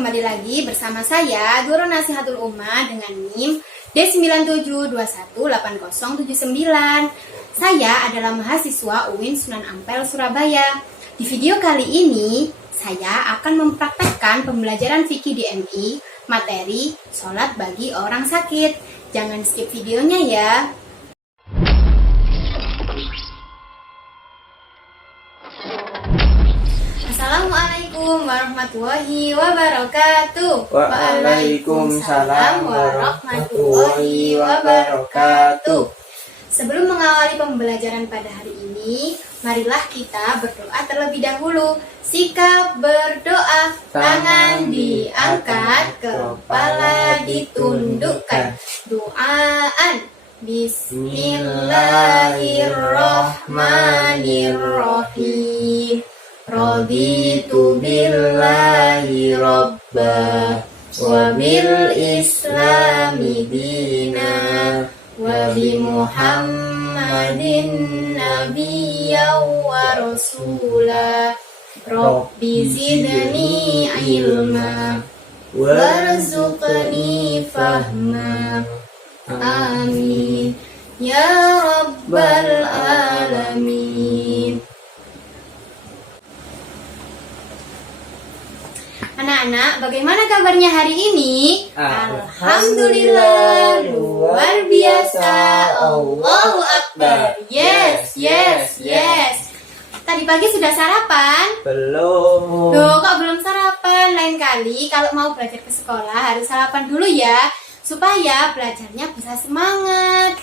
kembali lagi bersama saya Guru Nasihatul Ummah dengan NIM D97218079. Saya adalah mahasiswa UIN Sunan Ampel, Surabaya. Di video kali ini, saya akan mempraktekkan pembelajaran fikih DMI materi sholat bagi orang sakit. Jangan skip videonya ya. Assalamualaikum warahmatullahi wabarakatuh. Waalaikumsalam warahmatullahi wabarakatuh. Sebelum mengawali pembelajaran pada hari ini, marilah kita berdoa terlebih dahulu. Sikap berdoa, tangan diangkat, kepala ditundukkan. Doaan, Bismillahirrahmanirrahim. Raditu billahi rabba wa bil islami dina wa bi Muhammadin nabiyya wa rasula. Rabbi zidni ilma warzuqni fahma. Amin ya rabbal alamin. Anak-anak, bagaimana kabarnya hari ini? Alhamdulillah, luar biasa. Allahu Akbar. Yes. Tadi pagi sudah sarapan? Belum. Loh, kok belum sarapan? Lain kali kalau mau belajar ke sekolah harus sarapan dulu ya, supaya belajarnya bisa semangat.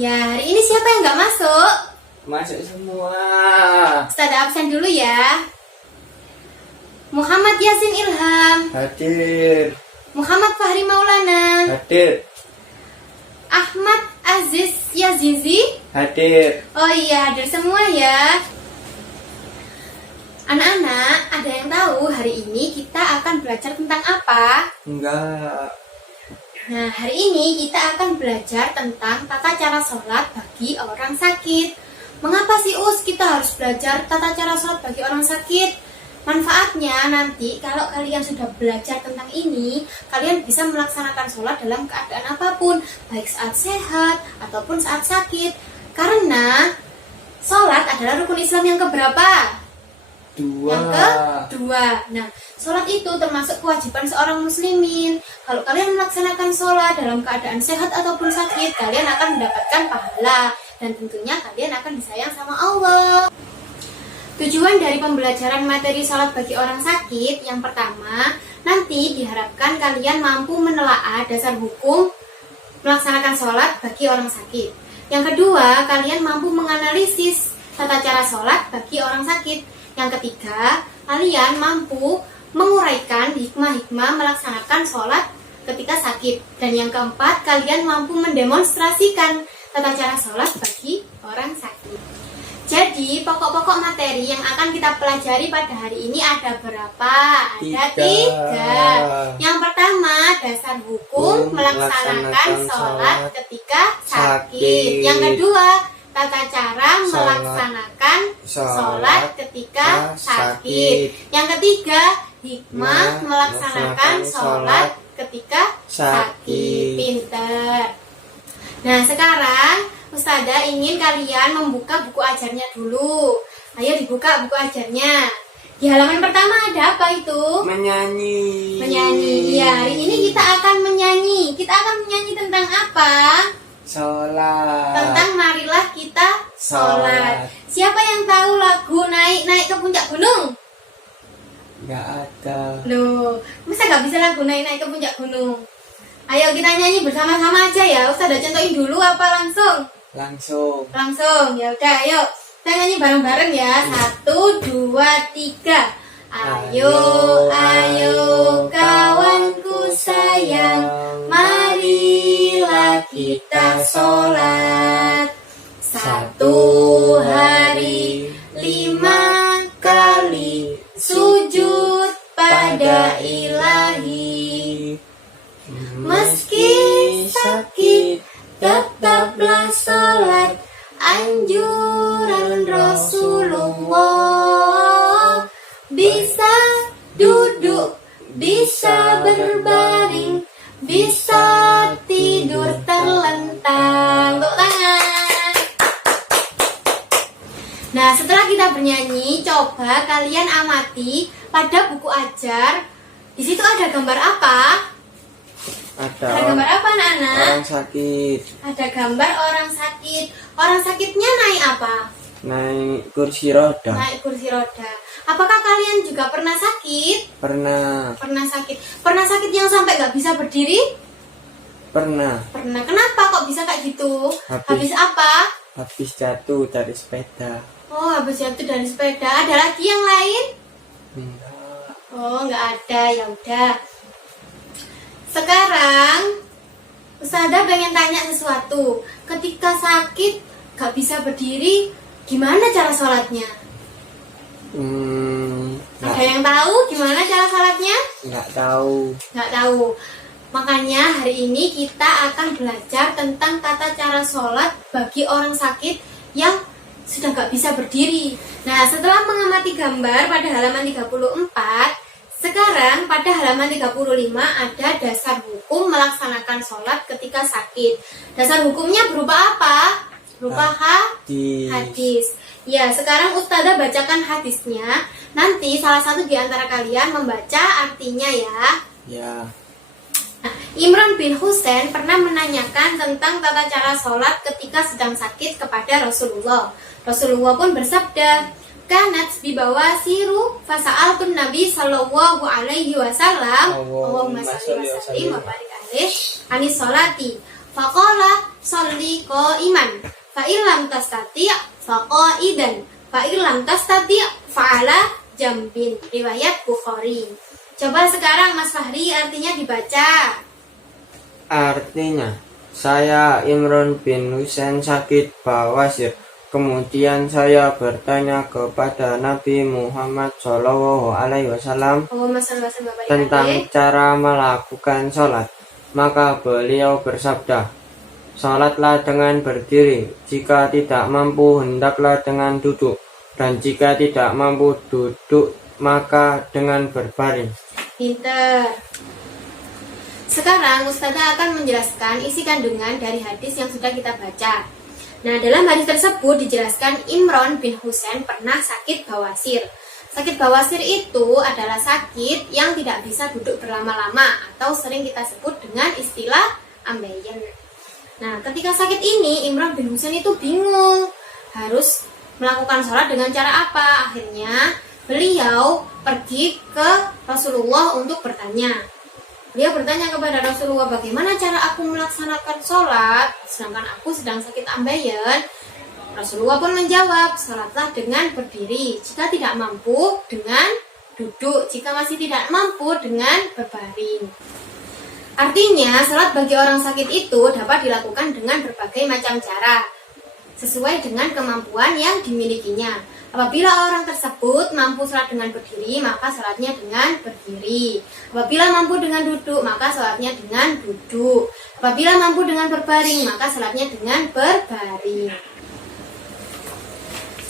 Ya, hari ini siapa yang nggak masuk? Masuk semua. Ustazah absen dulu ya. Muhammad Yasin Ilham, Hadir. Muhammad Fahri Maulana, Hadir. Ahmad Aziz Yazizi. Hadir. Oh iya, hadir semua ya. Anak-anak, ada yang tahu hari ini kita akan belajar tentang apa? Enggak. Nah, hari ini kita akan belajar tentang tata cara sholat bagi orang sakit. Mengapa sih kita harus belajar tata cara sholat bagi orang sakit? Manfaatnya nanti kalau kalian sudah belajar tentang ini, kalian bisa melaksanakan sholat dalam keadaan apapun, baik saat sehat ataupun saat sakit. Karena sholat adalah rukun Islam yang keberapa? Yang kedua. Nah, sholat itu termasuk kewajiban seorang muslimin. Kalau kalian melaksanakan sholat dalam keadaan sehat ataupun sakit, kalian akan mendapatkan pahala. Dan tentunya kalian akan disayang sama Allah. Tujuan dari pembelajaran materi sholat bagi orang sakit, yang pertama, nanti diharapkan kalian mampu menelaah dasar hukum melaksanakan sholat bagi orang sakit. Yang kedua, kalian mampu menganalisis tata cara sholat bagi orang sakit. Yang ketiga, kalian mampu menguraikan hikmah-hikmah melaksanakan sholat ketika sakit. Dan yang keempat, kalian mampu mendemonstrasikan tata cara sholat bagi orang sakit. Jadi, pokok-pokok materi yang akan kita pelajari pada hari ini ada berapa? Ada tiga. Yang pertama, dasar hukum melaksanakan sholat ketika sakit. Yang kedua, tata cara melaksanakan sholat ketika sakit. Yang ketiga, hikmah melaksanakan sholat ketika sakit. Pinter. Nah, sekarang Ustazah ingin kalian membuka buku ajarnya dulu. Ayo dibuka buku ajarnya. Di halaman pertama ada apa itu? Menyanyi. Ya, hari ini kita akan menyanyi. Kita akan menyanyi tentang apa? Sholat. Tentang marilah kita sholat. Siapa yang tahu lagu naik ke puncak gunung? Enggak ada. Loh, masa gak bisa lagu naik ke puncak gunung? Ayo kita nyanyi bersama-sama aja ya. Ustazah contohin dulu apa langsung? Langsung. Ya udah, ayo kita nyanyi bareng-bareng ya. 1, 2, 3. Ayo kawanku sayang, marilah kita sholat. 1 hari 5 kali sujud pada Ilahi. Meski sakit tetaplah sholat, anjuran Rasulullah. Bisa duduk bisa berbaring, bisa tidur terlentang. Tepuk tangan. Nah, setelah kita bernyanyi, coba kalian amati pada buku ajar. Di situ ada gambar apa? Ada gambar apa, anak-anak? Orang sakit. Ada gambar orang sakit. Orang sakitnya naik apa? Naik kursi roda. Naik kursi roda. Apakah kalian juga pernah sakit? Pernah. Pernah sakit. Pernah sakit yang sampai nggak bisa berdiri? Pernah. Pernah. Kenapa kok bisa kayak gitu? Habis apa? Habis jatuh dari sepeda. Oh, habis jatuh dari sepeda. Ada lagi yang lain? Enggak. Oh, nggak ada. Ya udah. Sekarang Ustazah pengen tanya sesuatu. Ketika sakit gak bisa berdiri, gimana cara sholatnya? Ada yang tahu gimana cara sholatnya? Nggak tahu. Nggak tahu. Makanya hari ini kita akan belajar tentang tata cara sholat bagi orang sakit yang sudah gak bisa berdiri. Nah, setelah mengamati gambar pada halaman 34, sekarang pada halaman 35 ada dasar hukum melaksanakan sholat ketika sakit. Dasar hukumnya berupa apa? Berupa hadis. Ya, sekarang Ustazah bacakan hadisnya. Nanti salah satu di antara kalian membaca artinya ya. Ya. Nah, Imran bin Husain pernah menanyakan tentang tata cara sholat ketika sedang sakit kepada Rasulullah. Rasulullah pun bersabda, kanat bibawa siru fasa'altun Nabi sallallahu alaihi wasallam Allahumma shalli wa sallim wa barik alaihi anis sholati faqala sholli qa'iman fa illam tastati' fa qa'idan fa illam tastati' fa'ala jambin. Riwayat Bukhari. Coba sekarang Mas Fahri artinya dibaca. Artinya, saya Imran bin Husain sakit bawasir. Kemudian saya bertanya kepada Nabi Muhammad SAW tentang cara melakukan sholat. Maka beliau bersabda, sholatlah dengan berdiri. Jika tidak mampu, hendaklah dengan duduk. Dan jika tidak mampu duduk, maka dengan berbaring. Pinter. Sekarang Ustazah akan menjelaskan isi kandungan dari hadis yang sudah kita baca. Nah, dalam hadis tersebut dijelaskan Imran bin Husain pernah sakit bawasir. Sakit bawasir itu adalah sakit yang tidak bisa duduk berlama-lama atau sering kita sebut dengan istilah ambeien. Nah, ketika sakit ini Imran bin Husain itu bingung harus melakukan sholat dengan cara apa. Akhirnya beliau pergi ke Rasulullah untuk bertanya. Dia bertanya kepada Rasulullah, bagaimana cara aku melaksanakan sholat sedangkan aku sedang sakit ambeien? Rasulullah pun menjawab, sholatlah dengan berdiri. Jika tidak mampu, dengan duduk. Jika masih tidak mampu, dengan berbaring. Artinya, sholat bagi orang sakit itu dapat dilakukan dengan berbagai macam cara, sesuai dengan kemampuan yang dimilikinya. Apabila orang tersebut mampu sholat dengan berdiri, maka sholatnya dengan berdiri. Apabila mampu dengan duduk, maka sholatnya dengan duduk. Apabila mampu dengan berbaring, maka sholatnya dengan berbaring.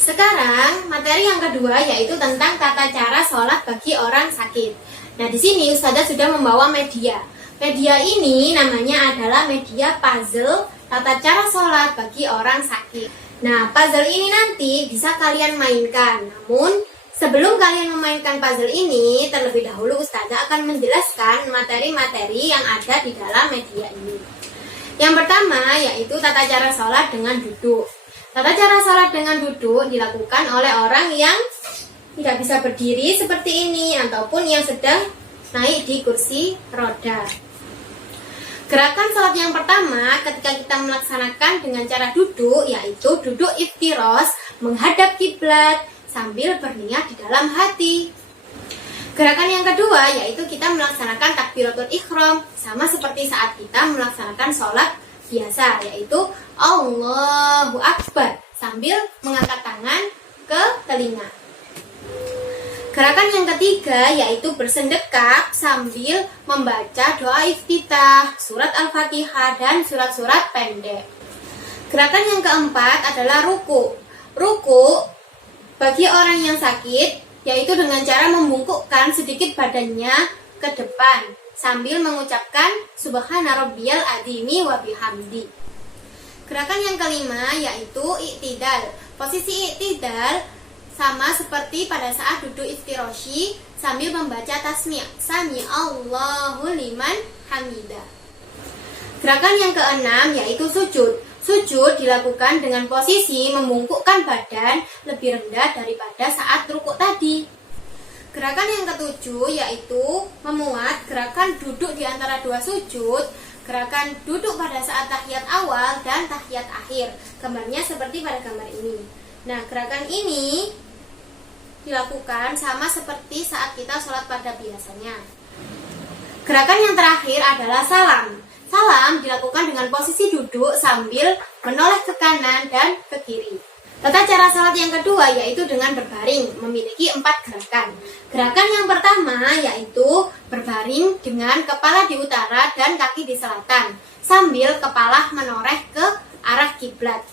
Sekarang, materi yang kedua yaitu tentang tata cara sholat bagi orang sakit. Nah, di sini Ustazah sudah membawa media. Media ini namanya adalah media puzzle tata cara sholat bagi orang sakit. Nah, puzzle ini nanti bisa kalian mainkan. Namun, sebelum kalian memainkan puzzle ini, terlebih dahulu Ustazah akan menjelaskan materi-materi yang ada di dalam media ini. Yang pertama yaitu tata cara sholat dengan duduk. Tata cara sholat dengan duduk dilakukan oleh orang yang tidak bisa berdiri seperti ini ataupun yang sedang naik di kursi roda. Gerakan sholat yang pertama ketika kita melaksanakan dengan cara duduk yaitu duduk iftiros menghadap kiblat sambil berniat di dalam hati. Gerakan yang kedua yaitu kita melaksanakan takbiratul ihram sama seperti saat kita melaksanakan sholat biasa yaitu Allahu Akbar sambil mengangkat tangan ke telinga. Gerakan yang ketiga yaitu bersendekap sambil membaca doa iftitah, surat Al-Fatihah dan surat-surat pendek. Gerakan yang keempat adalah ruku. Ruku bagi orang yang sakit yaitu dengan cara membungkukkan sedikit badannya ke depan sambil mengucapkan Subhana Rabbiyal Adzimi wa bihamdi. Gerakan yang kelima yaitu iktidal. Posisi iktidal sama seperti pada saat duduk iftiroshi sambil membaca tasmi' Sami Allahu liman hamidah. Gerakan yang keenam yaitu sujud. Sujud dilakukan dengan posisi membungkukkan badan lebih rendah daripada saat rukuk tadi. Gerakan yang ketujuh yaitu memuat gerakan duduk di antara dua sujud, gerakan duduk pada saat tahiyat awal dan tahiyat akhir. Gambarnya seperti pada gambar ini. Nah, gerakan ini dilakukan sama seperti saat kita sholat pada biasanya. Gerakan yang terakhir adalah salam. Salam dilakukan dengan posisi duduk sambil menoleh ke kanan dan ke kiri. Tata cara salat yang kedua yaitu dengan berbaring, memiliki 4 gerakan. Gerakan yang pertama yaitu berbaring dengan kepala di utara dan kaki di selatan, sambil kepala menoreh ke arah kiblat.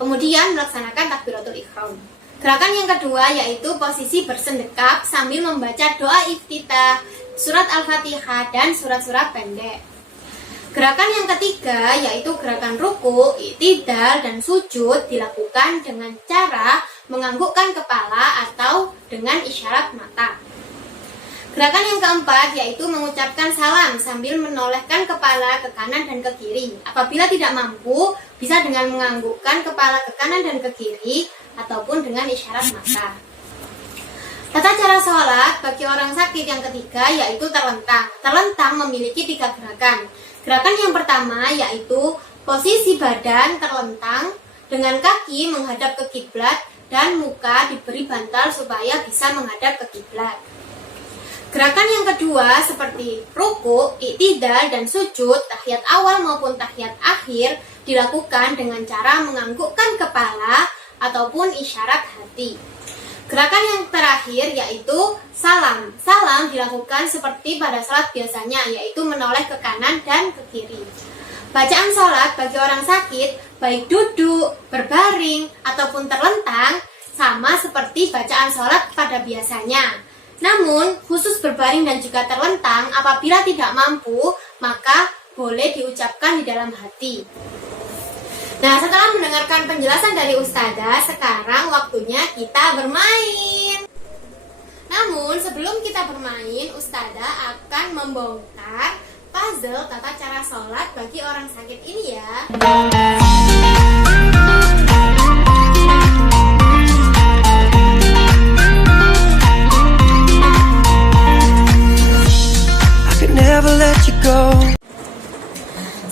Kemudian melaksanakan takbiratul ihram. Gerakan yang kedua yaitu posisi bersendekap sambil membaca doa iftitah, surat Al-Fatihah dan surat-surat pendek. Gerakan yang ketiga yaitu gerakan ruku, iktidal, dan sujud dilakukan dengan cara menganggukkan kepala atau dengan isyarat mata. Gerakan yang keempat yaitu mengucapkan salam sambil menolehkan kepala ke kanan dan ke kiri. Apabila tidak mampu, bisa dengan menganggukkan kepala ke kanan dan ke kiri ataupun dengan isyarat mata. Tata cara sholat bagi orang sakit yang ketiga yaitu terlentang. Terlentang memiliki 3 gerakan. Gerakan yang pertama yaitu posisi badan terlentang dengan kaki menghadap ke kiblat dan muka diberi bantal supaya bisa menghadap ke kiblat. Gerakan yang kedua seperti ruku, iktidal, dan sujud, tahiyat awal maupun tahiyat akhir dilakukan dengan cara menganggukkan kepala ataupun isyarat hati. Gerakan yang terakhir yaitu salam. Salam dilakukan seperti pada salat biasanya, yaitu menoleh ke kanan dan ke kiri. Bacaan salat bagi orang sakit, baik duduk, berbaring, ataupun terlentang, sama seperti bacaan salat pada biasanya. Namun, khusus berbaring dan juga terlentang, apabila tidak mampu, maka boleh diucapkan di dalam hati. Nah, setelah mendengarkan penjelasan dari Ustazah, sekarang waktunya kita bermain. Namun, sebelum kita bermain, Ustazah akan membongkar puzzle tata cara sholat bagi orang sakit ini ya. I could never let you go.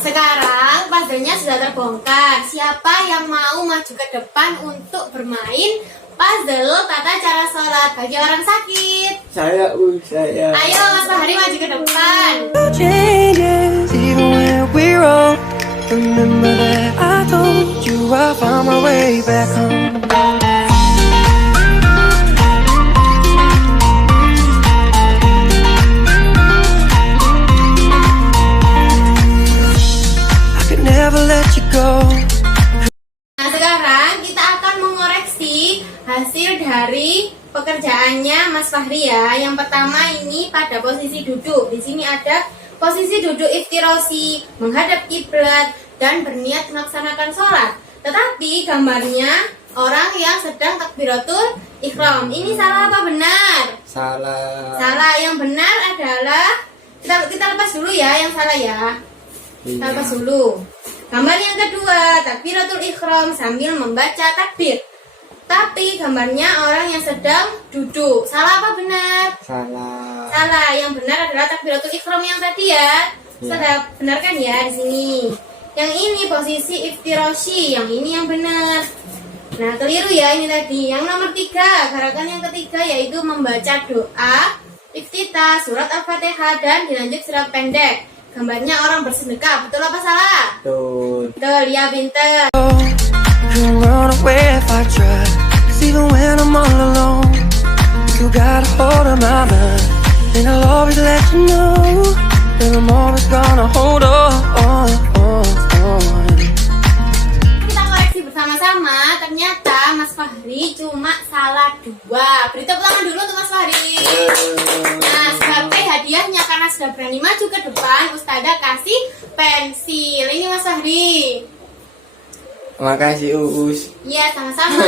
Sekarang puzzle-nya sudah terbongkar. Siapa yang mau maju ke depan untuk bermain puzzle tata cara sholat bagi orang sakit? Saya. Ayo Mas Fahri maju ke depan. Changes, even when we're wrong. Remember that I told you I found my way back home. I could never let you go. Nah, sekarang kita akan mengoreksi hasil dari pekerjaannya Mas Fahri ya. Yang pertama ini pada posisi duduk. Di sini ada posisi duduk iftirosi, menghadap kiblat, dan berniat melaksanakan sholat. Tetapi gambarnya orang yang sedang takbiratul ihram. Ini salah apa benar? Salah. Salah. Yang benar adalah kita lepas dulu ya yang salah ya. Kita lepas dulu. Gambar yang kedua, takbiratul ihram sambil membaca takbir. Tapi gambarnya orang yang sedang duduk. Salah apa benar? Salah. Salah. Yang benar adalah takbiratul ihram yang tadi ya. Sudah benar kan ya di sini. Yang ini posisi iftiroshi, yang ini yang benar. Nah, keliru ya ini tadi. Yang nomor 3, gerakan yang ketiga yaitu membaca doa iftitah, surat Al-Fatihah, dan dilanjut surat pendek. Gambarnya orang bersedekah. Betul apa salah? Betul. Betul, ya pinter. Couldn't run away if I tried. 'Cause even when I'm all alone, you still got a hold of my mind. And I'll always let you know that I'm always gonna hold on. Kita koreksi bersama-sama. Ternyata Mas Fahri cuma salah 2. Beri tepuk tangan dulu untuk Mas Fahri. Nah, sebagai hadiahnya karena karena sudah berani maju ke depan, Ustazah kasih pensil. Ini Mas Fahri. Makasih Uus. Iya, sama-sama.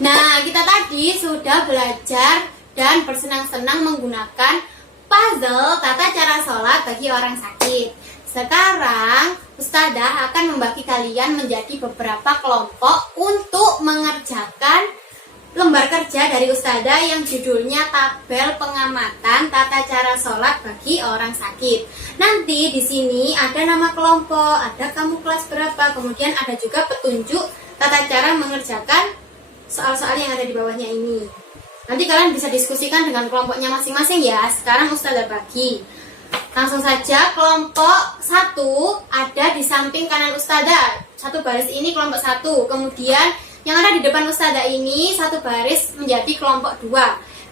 Nah, kita tadi sudah belajar dan bersenang-senang menggunakan puzzle tata cara sholat bagi orang sakit. Sekarang Ustazah akan membagi kalian menjadi beberapa kelompok untuk mengerjakan lembar kerja dari Ustazah yang judulnya tabel pengamatan tata cara sholat bagi orang sakit. Nanti di sini ada nama kelompok, ada kamu kelas berapa, kemudian ada juga petunjuk tata cara mengerjakan soal-soal yang ada di bawahnya ini. Nanti kalian bisa diskusikan dengan kelompoknya masing-masing ya. Sekarang Ustazah bagi. Langsung saja, kelompok 1 ada di samping kanan Ustazah. Satu baris ini kelompok 1. Kemudian yang ada di depan Ustazah ini satu baris menjadi kelompok 2.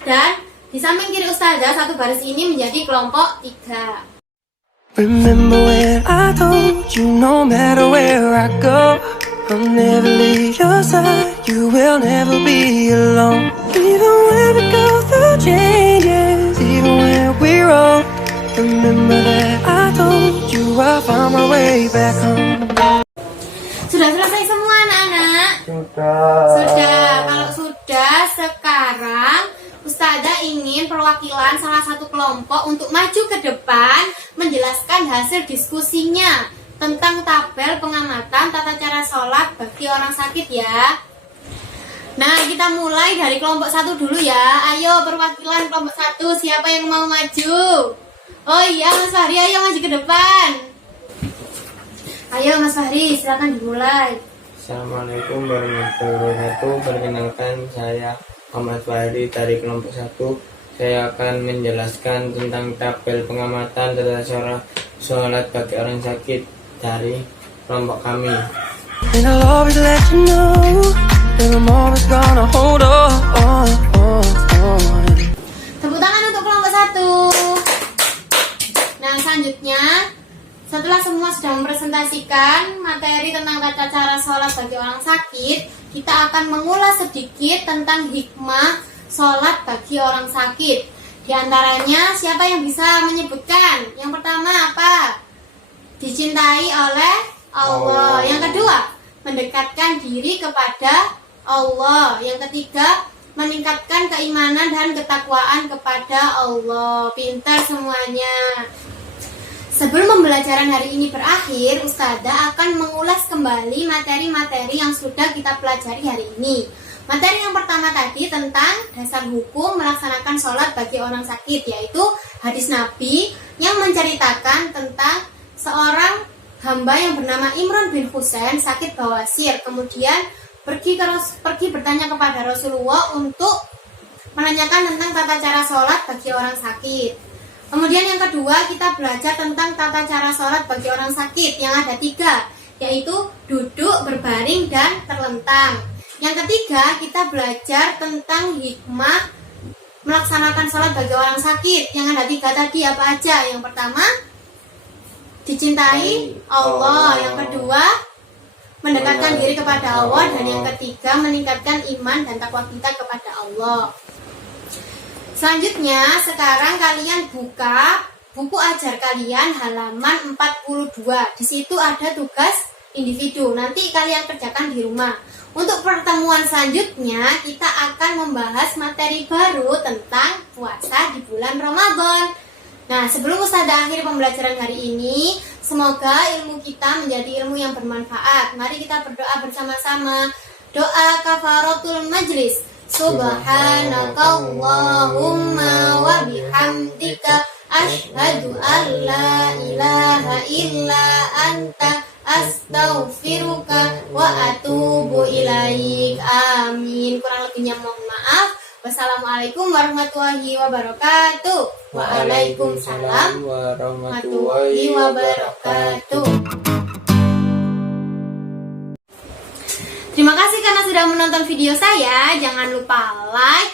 Dan di samping kiri Ustazah satu baris ini menjadi kelompok 3. Remember when I told you no matter where I go, I'll never leave your side, you will never be alone. Even when we go through changes, even when we wrong, remember that I told you I'll find my way back home. Sudah selesai semua anak-anak? Sudah. Kalau sudah, sekarang Ustazah ingin perwakilan salah satu kelompok untuk maju ke depan menjelaskan hasil diskusinya tentang tabel pengamatan tata cara sholat bagi orang sakit ya. Nah, kita mulai dari kelompok 1 dulu ya. Ayo perwakilan kelompok 1, siapa yang mau maju? Oh iya, Mas Fahri, ayo maju ke depan. Ayo Mas Fahri, silakan dimulai. Assalamualaikum warahmatullahi wabarakatuh. Perkenalkan, saya Muhammad Fahri dari kelompok 1. Saya akan menjelaskan tentang tabel pengamatan tata cara sholat bagi orang sakit dari kelompok kami. And I'll always let you know that I'm always gonna hold on. Tepuk tangan untuk kelompok 1. Nah, selanjutnya setelah semua sudah mempresentasikan materi tentang tata cara sholat bagi orang sakit, kita akan mengulas sedikit tentang hikmah sholat bagi orang sakit. Di antaranya, siapa yang bisa menyebutkan? Yang pertama apa? Dicintai oleh Allah. Yang kedua, mendekatkan diri kepada Allah. Yang ketiga, meningkatkan keimanan dan ketakwaan kepada Allah. Pintar semuanya. Sebelum pembelajaran hari ini berakhir, Ustazah akan mengulas kembali materi-materi yang sudah kita pelajari hari ini. Materi yang pertama tadi tentang dasar hukum melaksanakan sholat bagi orang sakit, yaitu hadis Nabi yang menceritakan tentang seorang hamba yang bernama Imran bin Husain sakit bawasir. Kemudian pergi bertanya kepada Rasulullah untuk menanyakan tentang tata cara sholat bagi orang sakit. Kemudian yang kedua, kita belajar tentang tata cara sholat bagi orang sakit yang ada 3, yaitu duduk, berbaring, dan terlentang. Yang ketiga, kita belajar tentang hikmah melaksanakan sholat bagi orang sakit yang ada 3 tadi apa aja. Yang pertama, dicintai Allah. Yang kedua, mendekatkan diri kepada Allah. Dan yang ketiga, meningkatkan iman dan takwa kita kepada Allah. Selanjutnya, sekarang kalian buka buku ajar kalian halaman 42. Di situ ada tugas individu. Nanti kalian kerjakan di rumah. Untuk pertemuan selanjutnya, kita akan membahas materi baru tentang puasa di bulan Ramadan. Nah, sebelum Ustazah akhiri pembelajaran hari ini, semoga ilmu kita menjadi ilmu yang bermanfaat. Mari kita berdoa bersama-sama. Doa kafaratul majlis. Subhanakallahumma wa bihamdika asyhadu an la ilaha illa anta astaghfiruka wa atubu ilaik. Amin. Kurang lebihnya mohon maaf. Wassalamualaikum warahmatullahi wabarakatuh. Waalaikumsalam warahmatullahi wabarakatuh. Terima kasih karena sudah menonton video saya. Jangan lupa like,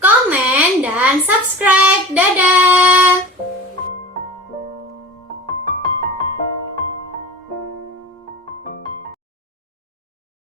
komen, dan subscribe. Dadah.